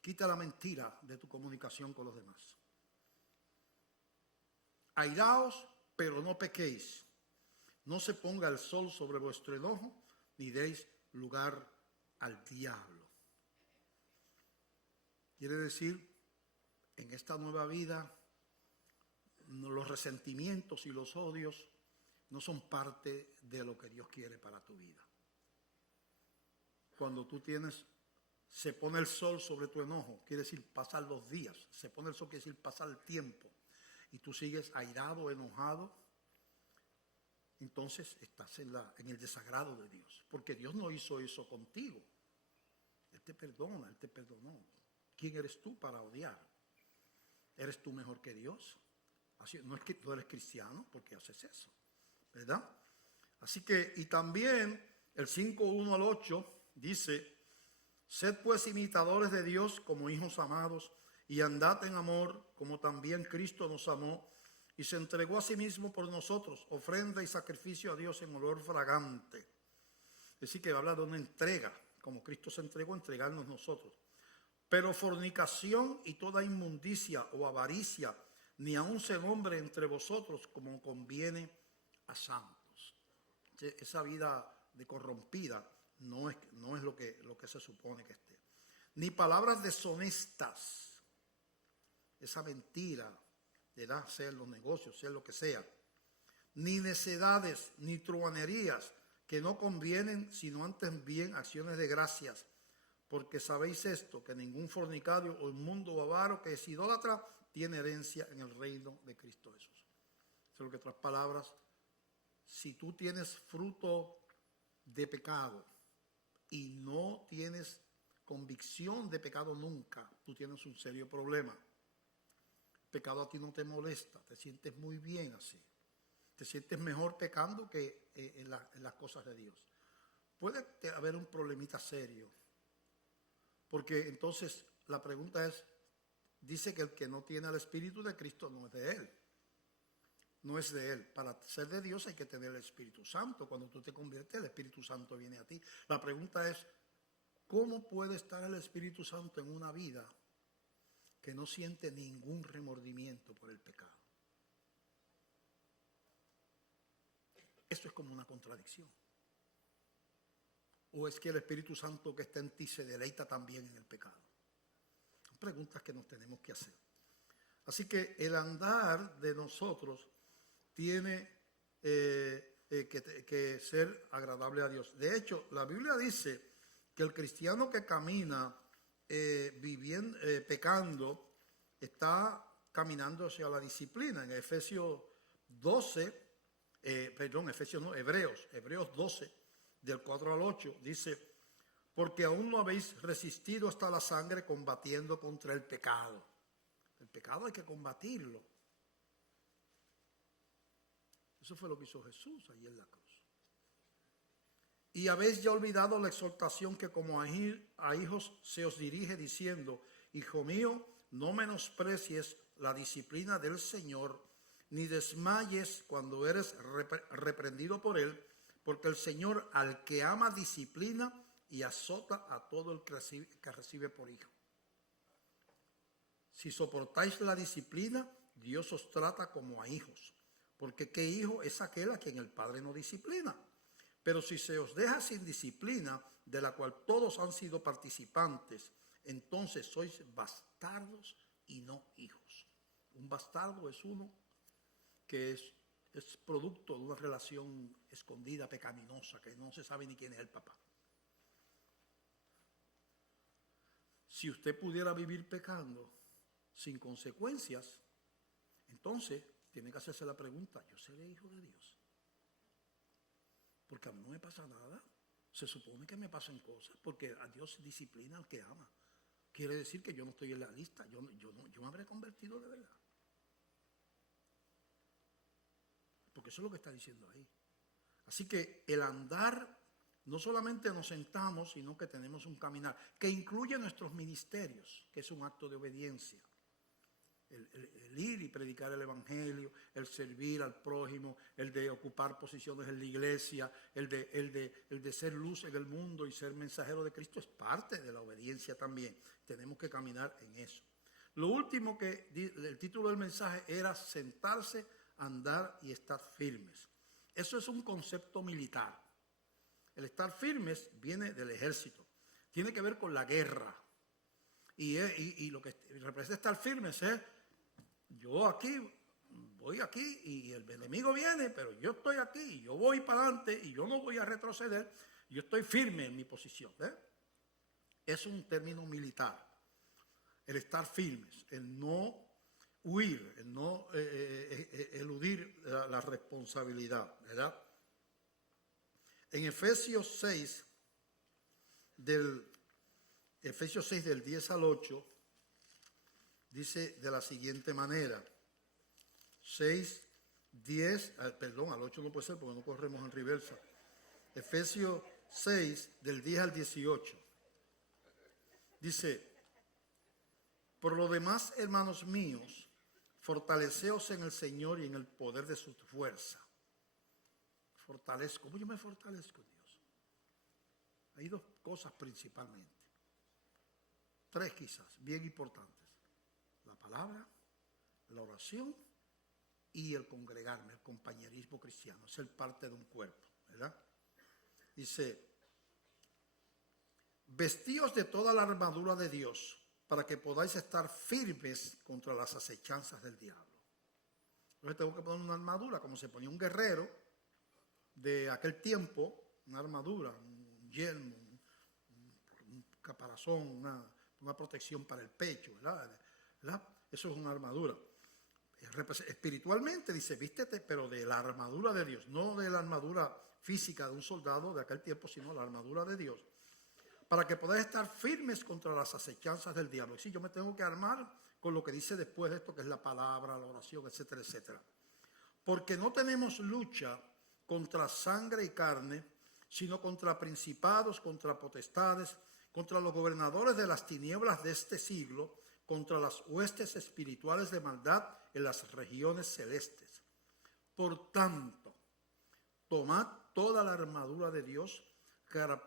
Quita la mentira de tu comunicación con los demás. Airaos, pero no pequéis. No se ponga el sol sobre vuestro enojo, ni deis lugar al diablo. Quiere decir, en esta nueva vida, los resentimientos y los odios no son parte de lo que Dios quiere para tu vida. Cuando tú se pone el sol sobre tu enojo, quiere decir pasar los días. Se pone el sol, quiere decir pasar el tiempo. Y tú sigues airado, enojado. Entonces estás en el desagrado de Dios. Porque Dios no hizo eso contigo. Él te perdona, Él te perdonó. ¿Quién eres tú para odiar? ¿Eres tú mejor que Dios? Así, no es que tú eres cristiano porque haces eso, ¿verdad? Así que, y también el 5:1 al 8 dice: sed pues imitadores de Dios como hijos amados, y andad en amor como también Cristo nos amó y se entregó a sí mismo por nosotros, ofrenda y sacrificio a Dios en olor fragante. Es decir, que habla de una entrega, como Cristo se entregó, entregarnos nosotros. Pero fornicación y toda inmundicia o avaricia, ni aun se nombre entre vosotros como conviene a santos. Esa vida de corrompida no es lo que se supone que esté. Ni palabras deshonestas, esa mentira, ¿verdad? Sea en los negocios, sea lo que sea. Ni necedades, ni truhanerías, que no convienen, sino antes bien acciones de gracias. Porque sabéis esto, que ningún fornicario o inmundo o avaro que es idólatra tiene herencia en el reino de Cristo Jesús. Eso es lo que, otras palabras, si tú tienes fruto de pecado y no tienes convicción de pecado nunca, tú tienes un serio problema. El pecado a ti no te molesta, te sientes muy bien así. Te sientes mejor pecando que en las cosas de Dios. Puede haber un problemita serio. Porque entonces la pregunta es, dice que el que no tiene el Espíritu de Cristo no es de él. No es de él. Para ser de Dios hay que tener el Espíritu Santo. Cuando tú te conviertes, el Espíritu Santo viene a ti. La pregunta es, ¿cómo puede estar el Espíritu Santo en una vida que no siente ningún remordimiento por el pecado? Eso es como una contradicción. ¿O es que el Espíritu Santo que está en ti se deleita también en el pecado? Son preguntas que nos tenemos que hacer. Así que el andar de nosotros tiene que ser agradable a Dios. De hecho, la Biblia dice que el cristiano que camina pecando está caminando hacia la disciplina. En Efesios 12, Hebreos 12, del 4 al 8, dice, porque aún no habéis resistido hasta la sangre combatiendo contra el pecado. El pecado hay que combatirlo. Eso fue lo que hizo Jesús allí en la cruz. Y habéis ya olvidado la exhortación que como a hijos se os dirige diciendo, hijo mío, no menosprecies la disciplina del Señor, ni desmayes cuando eres reprendido por él, porque el Señor al que ama disciplina y azota a todo el que recibe por hijo. Si soportáis la disciplina, Dios os trata como a hijos, porque ¿qué hijo es aquel a quien el Padre no disciplina? Pero si se os deja sin disciplina, de la cual todos han sido participantes, entonces sois bastardos y no hijos. Un bastardo es uno que es producto de una relación escondida, pecaminosa, que no se sabe ni quién es el papá. Si usted pudiera vivir pecando sin consecuencias, entonces tiene que hacerse la pregunta, ¿yo seré hijo de Dios? Porque a mí no me pasa nada. Se supone que me pasan cosas, porque a Dios disciplina al que ama. Quiere decir que yo no estoy en la lista, yo me habré convertido de verdad. Porque eso es lo que está diciendo ahí. Así que el andar, no solamente nos sentamos, sino que tenemos un caminar, que incluye nuestros ministerios, que es un acto de obediencia. El ir y predicar el evangelio, el servir al prójimo, el de ocupar posiciones en la iglesia, el de ser luz en el mundo y ser mensajero de Cristo es parte de la obediencia también. Tenemos que caminar en eso. Lo último que el título del mensaje era sentarse, andar y estar firmes. Eso es un concepto militar. El estar firmes viene del ejército. Tiene que ver con la guerra. Y lo que representa estar firmes es, yo aquí, voy aquí y el enemigo viene, pero yo estoy aquí y yo voy para adelante y yo no voy a retroceder. Yo estoy firme en mi posición. Es un término militar. El estar firmes, el no huir, el no eludir la responsabilidad, ¿verdad? En Efesios 6, del 10 al 8, dice de la siguiente manera, 6, 10, al 8 no puede ser porque no corremos en reversa. Efesios 6, del 10 al 18, dice, por lo demás, hermanos míos, fortaleceos en el Señor y en el poder de su fuerza. Fortalezco. ¿Cómo yo me fortalezco en Dios? Hay dos cosas principalmente. tres quizás, bien importantes. La palabra, la oración y el congregarme, el compañerismo cristiano, ser parte de un cuerpo, ¿verdad? Dice, vestíos de toda la armadura de Dios para que podáis estar firmes contra las acechanzas del diablo. Entonces tengo que poner una armadura como se ponía un guerrero de aquel tiempo, una armadura, un yelmo, un caparazón, una protección para el pecho, ¿verdad? Eso es una armadura. Espiritualmente dice, vístete, pero de la armadura de Dios, no de la armadura física de un soldado de aquel tiempo, sino la armadura de Dios, para que podáis estar firmes contra las acechanzas del diablo. Sí, yo me tengo que armar con lo que dice después de esto, que es la palabra, la oración, etcétera, etcétera. Porque no tenemos lucha contra sangre y carne, sino contra principados, contra potestades, contra los gobernadores de las tinieblas de este siglo, contra las huestes espirituales de maldad en las regiones celestes. Por tanto, tomad toda la armadura de Dios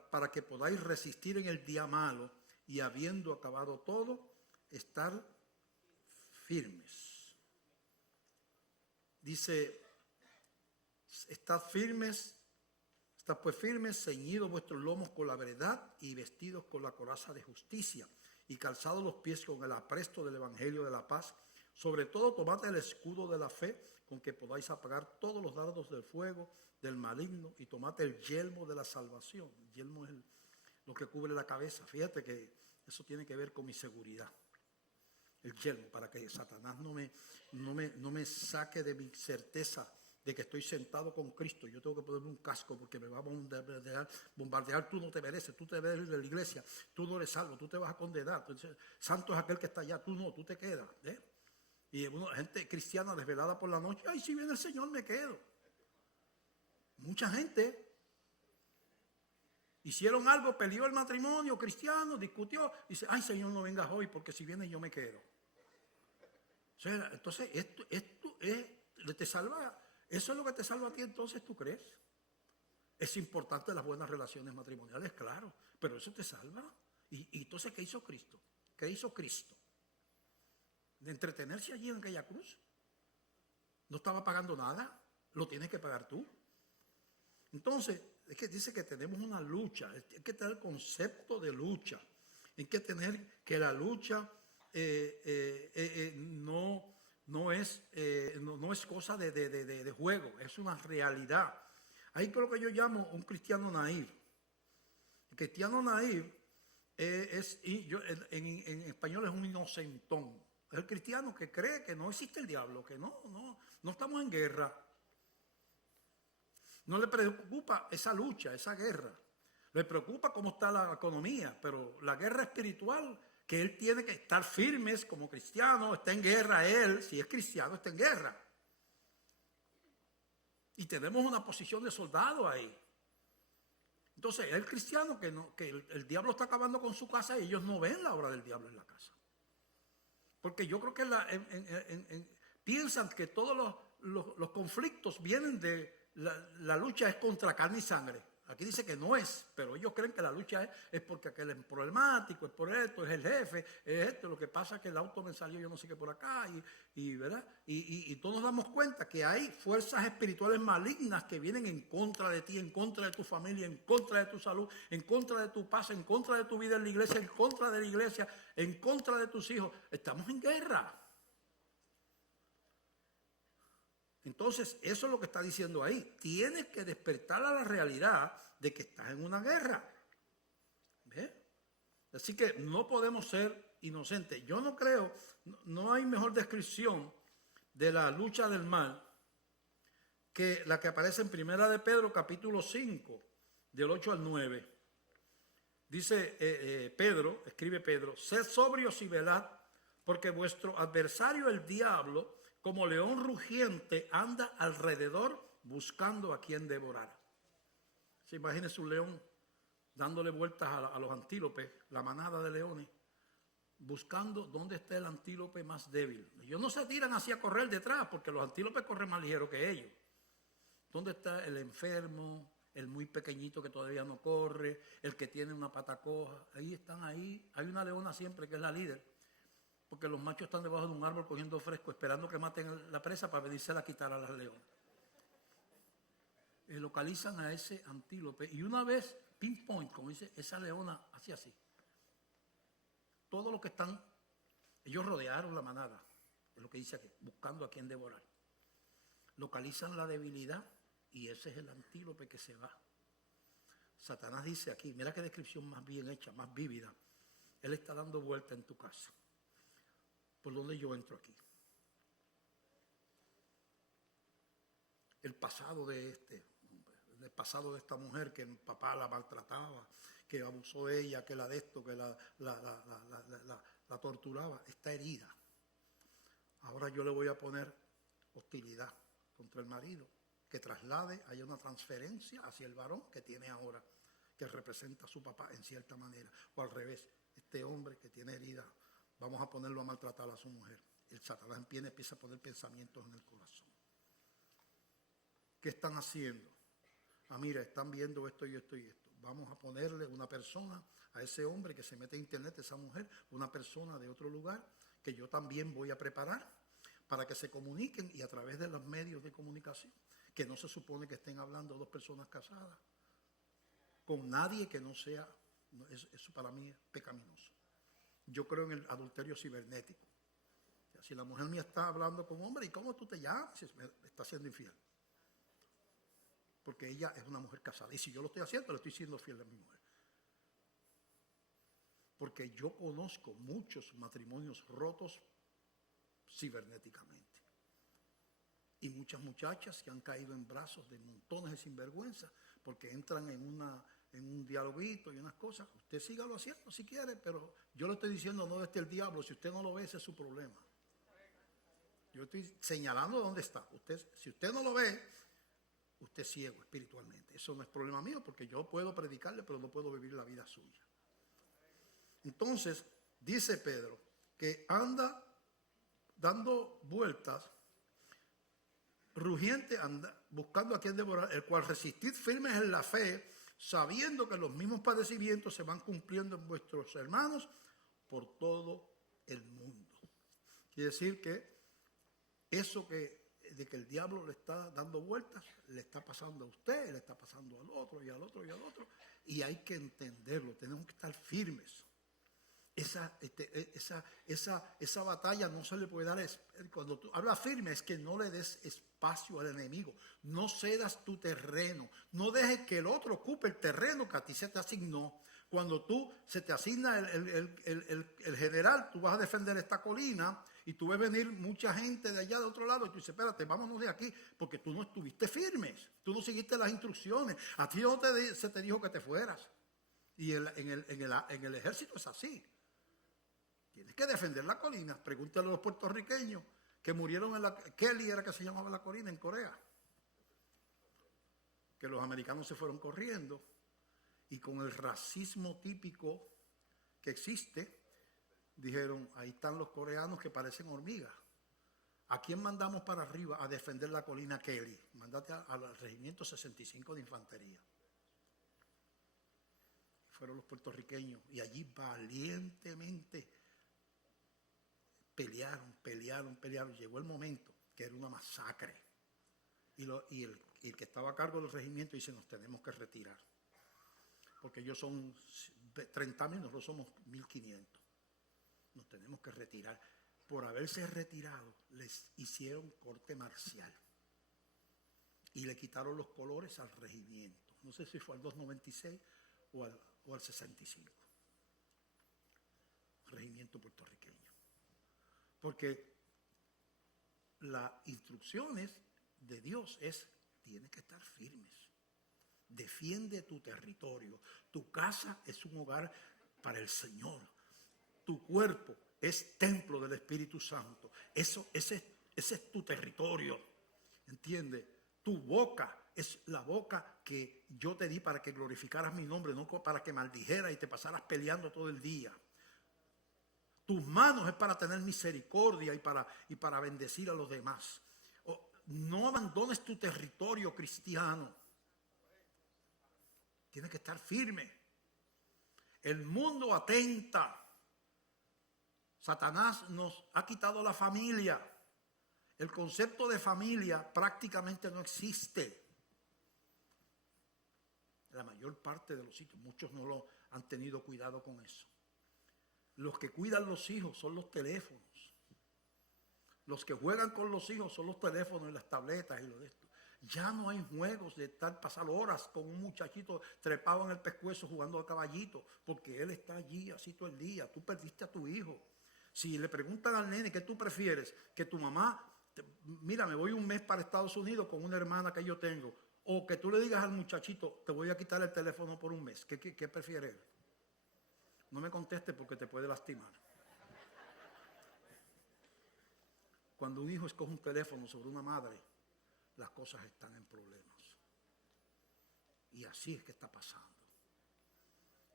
para que podáis resistir en el día malo y habiendo acabado todo, estar firmes. Dice, estad pues firmes, ceñidos vuestros lomos con la verdad y vestidos con la coraza de justicia y calzados los pies con el apresto del evangelio de la paz. Sobre todo tomad el escudo de la fe con que podáis apagar todos los dardos del fuego del maligno y tomad el yelmo de la salvación. El yelmo es lo que cubre la cabeza. Fíjate que eso tiene que ver con mi seguridad. El yelmo, para que Satanás no me saque de mi certeza de que estoy sentado con Cristo. Yo tengo que ponerme un casco porque me va a bombardear. Tú no te mereces, tú te debes ir de la iglesia, tú no eres salvo, tú te vas a condenar. Entonces, santo es aquel que está allá, tú no, tú te quedas. Y gente cristiana desvelada por la noche, ay, si viene el Señor me quedo. Mucha gente hicieron algo, peleó el matrimonio cristiano, discutió, y dice, ay, Señor, no vengas hoy porque si vienes yo me quedo. O sea, entonces, esto te salva. ¿Eso es lo que te salva a ti entonces, tú crees? Es importante las buenas relaciones matrimoniales, claro, pero eso te salva. ¿Y entonces qué hizo Cristo? ¿Qué hizo Cristo? ¿De entretenerse allí en aquella cruz? ¿No estaba pagando nada? ¿Lo tienes que pagar tú? Entonces, es que dice que tenemos una lucha, hay que tener el concepto de lucha, hay que tener que la lucha no es cosa de juego, es una realidad. Ahí creo que yo llamo un cristiano naïf. El cristiano naïf en español es un inocentón. Es el cristiano que cree que no existe el diablo, que no estamos en guerra. No le preocupa esa lucha, esa guerra. Le preocupa cómo está la economía, pero la guerra espiritual, que él tiene que estar firmes como cristiano, está en guerra él, si es cristiano está en guerra. Y tenemos una posición de soldado ahí. Entonces, el cristiano que el diablo está acabando con su casa y ellos no ven la obra del diablo en la casa. Porque yo creo que piensan que todos los conflictos vienen de la lucha es contra carne y sangre. Aquí dice que no es, pero ellos creen que la lucha es porque aquel es problemático, es por esto, es el jefe, es esto. Lo que pasa es que el auto me salió yo no sé qué por acá, ¿verdad? Y todos nos damos cuenta que hay fuerzas espirituales malignas que vienen en contra de ti, en contra de tu familia, en contra de tu salud, en contra de tu paz, en contra de tu vida en la iglesia, en contra de la iglesia, en contra de tus hijos. Estamos en guerra. Entonces, eso es lo que está diciendo ahí. Tienes que despertar a la realidad de que estás en una guerra. ¿Ves? Así que no podemos ser inocentes. Yo no creo, no hay mejor descripción de la lucha del mal que la que aparece en Primera de Pedro, capítulo 5, del 8 al 9. Dice escribe Pedro, sed sobrios y velad, porque vuestro adversario el diablo, como león rugiente, anda alrededor buscando a quien devorar. ¿Se imagínese un león dándole vueltas a los antílopes, la manada de leones, buscando dónde está el antílope más débil? Ellos no se tiran así a correr detrás, porque los antílopes corren más ligero que ellos. ¿Dónde está el enfermo, el muy pequeñito que todavía no corre, el que tiene una pata coja. Ahí están, ahí. Hay una leona siempre que es la líder. Porque los machos están debajo de un árbol cogiendo fresco, esperando que maten la presa para venirse a quitar a las leonas. Localizan a ese antílope y una vez, pinpoint, como dice, esa leona hace así. Todos los que están, ellos rodearon la manada, es lo que dice aquí, buscando a quien devorar. Localizan la debilidad y ese es el antílope que se va. Satanás dice aquí, mira qué descripción más bien hecha, más vívida. Él está dando vuelta en tu casa. ¿Por dónde yo entro aquí? El pasado de el pasado de esta mujer, que el papá la maltrataba, que abusó de ella, que la de esto, que la torturaba, está herida. Ahora yo le voy a poner hostilidad contra el marido, que traslade, haya una transferencia hacia el varón que tiene ahora, que representa a su papá en cierta manera, o al revés, este hombre que tiene herida, vamos a ponerlo a maltratar a su mujer. El Satanás empieza a poner pensamientos en el corazón. ¿Qué están haciendo? Mira, están viendo esto y esto y esto. Vamos a ponerle una persona a ese hombre que se mete a internet, esa mujer, una persona de otro lugar que yo también voy a preparar para que se comuniquen y a través de los medios de comunicación, que no se supone que estén hablando dos personas casadas, con nadie que no sea, eso para mí es pecaminoso. Yo creo en el adulterio cibernético. O sea, si la mujer mía está hablando con hombre, ¿y cómo tú te llamas? Me está siendo infiel. Porque ella es una mujer casada. Y si yo lo estoy haciendo, le estoy siendo fiel a mi mujer. Porque yo conozco muchos matrimonios rotos cibernéticamente. Y muchas muchachas que han caído en brazos de montones de sinvergüenza porque entran en un dialoguito y unas cosas. Usted sígalo haciendo si quiere, pero yo le estoy diciendo no desde el diablo. Si usted no lo ve, ese es su problema. Yo estoy señalando dónde está. Si usted no lo ve, usted es ciego espiritualmente. Eso no es problema mío porque yo puedo predicarle, pero no puedo vivir la vida suya. Entonces, dice Pedro que anda dando vueltas, rugiente anda buscando a quien devorar, el cual resistid firmes en la fe, sabiendo que los mismos padecimientos se van cumpliendo en vuestros hermanos por todo el mundo. Quiere decir que eso de que el diablo le está dando vueltas, le está pasando a usted, le está pasando al otro y al otro y al otro, y hay que entenderlo, tenemos que estar firmes. Esa batalla no se le puede dar, cuando tú hablas firme, es que no le des espacio al enemigo, no cedas tu terreno, no dejes que el otro ocupe el terreno que a ti se te asignó. Cuando se te asigna el general, tú vas a defender esta colina y tú ves venir mucha gente de allá de otro lado y tú dices, espérate, vámonos de aquí, porque tú no estuviste firmes, tú no seguiste las instrucciones, a ti no se te dijo que te fueras. Y en el ejército es así. Tienes que defender la colina. Pregúntale a los puertorriqueños que murieron en Kelly era que se llamaba la colina en Corea. Que los americanos se fueron corriendo y con el racismo típico que existe, dijeron, ahí están los coreanos que parecen hormigas. ¿A quién mandamos para arriba a defender la colina Kelly? Mándate al regimiento 65 de infantería. Fueron los puertorriqueños y allí valientemente pelearon. Llegó el momento que era una masacre. Y el que estaba a cargo del regimiento dice, nos tenemos que retirar. Porque ellos son 30.000, nosotros somos 1.500. Nos tenemos que retirar. Por haberse retirado, les hicieron corte marcial. Y le quitaron los colores al regimiento. No sé si fue al 296 o al 65. Regimiento puertorriqueño. Porque las instrucciones de Dios tienes que estar firmes. Defiende tu territorio. Tu casa es un hogar para el Señor. Tu cuerpo es templo del Espíritu Santo. Ese es tu territorio. ¿Entiendes? Tu boca es la boca que yo te di para que glorificaras mi nombre, no para que maldijeras y te pasaras peleando todo el día. Tus manos es para tener misericordia y para bendecir a los demás. No abandones tu territorio cristiano. Tienes que estar firme. El mundo atenta. Satanás nos ha quitado la familia. El concepto de familia prácticamente no existe. La mayor parte de los sitios, muchos no lo han tenido cuidado con eso. Los que cuidan los hijos son los teléfonos. Los que juegan con los hijos son los teléfonos y las tabletas y lo de esto. Ya no hay juegos de pasar horas con un muchachito trepado en el pescuezo jugando a caballito, porque él está allí así todo el día. Tú perdiste a tu hijo. Si le preguntan al nene qué tú prefieres, que tu mamá, mira, me voy un mes para Estados Unidos con una hermana que yo tengo, o que tú le digas al muchachito, te voy a quitar el teléfono por un mes. ¿Qué prefiere él? No me conteste porque te puede lastimar. Cuando un hijo escoge un teléfono sobre una madre, las cosas están en problemas. Y así es que está pasando.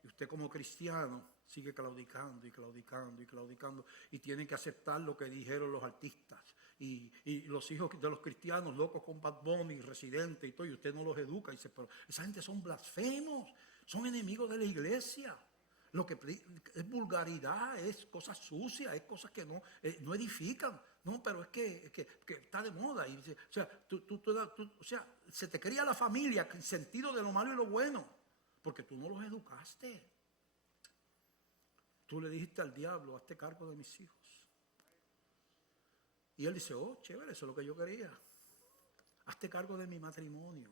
Y usted como cristiano sigue claudicando y claudicando y claudicando. Y tiene que aceptar lo que dijeron los artistas. Y los hijos de los cristianos locos con Bad Bunny, Residente y todo. Y usted no los educa. Y dice, pero esa gente son blasfemos. Son enemigos de la iglesia. Lo que es vulgaridad, es cosas sucias, es cosas que no edifican. No, pero es que está de moda. Y, o sea, se te cría la familia en sentido de lo malo y lo bueno, porque tú no los educaste. Tú le dijiste al diablo, hazte cargo de mis hijos. Y él dice, oh, chévere, eso es lo que yo quería. Hazte cargo de mi matrimonio.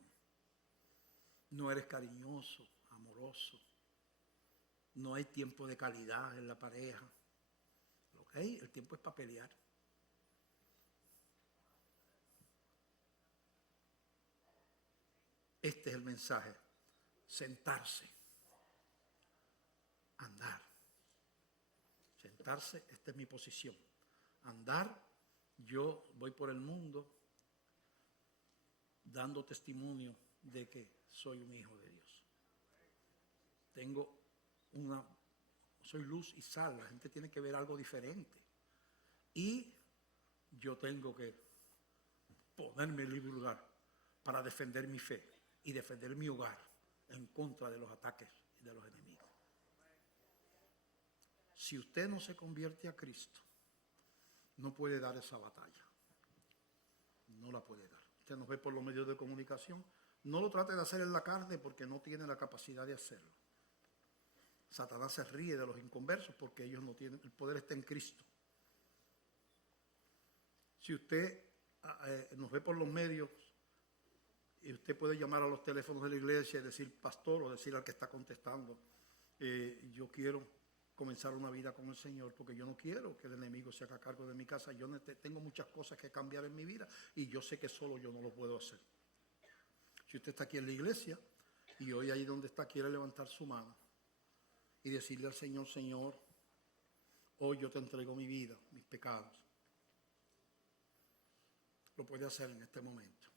No eres cariñoso, amoroso. No hay tiempo de calidad en la pareja. ¿Ok? El tiempo es para pelear. Este es el mensaje. Sentarse. Andar. Sentarse, esta es mi posición. Andar, yo voy por el mundo dando testimonio de que soy un hijo de Dios. Soy luz y sal, la gente tiene que ver algo diferente. Y yo tengo que ponerme en libre lugar para defender mi fe y defender mi hogar en contra de los ataques de los enemigos. Si usted no se convierte a Cristo, no puede dar esa batalla. No la puede dar. Usted nos ve por los medios de comunicación. No lo trate de hacer en la carne porque no tiene la capacidad de hacerlo. Satanás se ríe de los inconversos porque ellos no tienen, el poder está en Cristo. Si usted nos ve por los medios y usted puede llamar a los teléfonos de la iglesia y decir pastor o decir al que está contestando, yo quiero comenzar una vida con el Señor porque yo no quiero que el enemigo se haga cargo de mi casa. Yo tengo muchas cosas que cambiar en mi vida y yo sé que solo yo no lo puedo hacer. Si usted está aquí en la iglesia y hoy ahí donde está quiere levantar su mano y decirle al Señor, Señor, hoy yo te entrego mi vida, mis pecados. Lo puede hacer en este momento.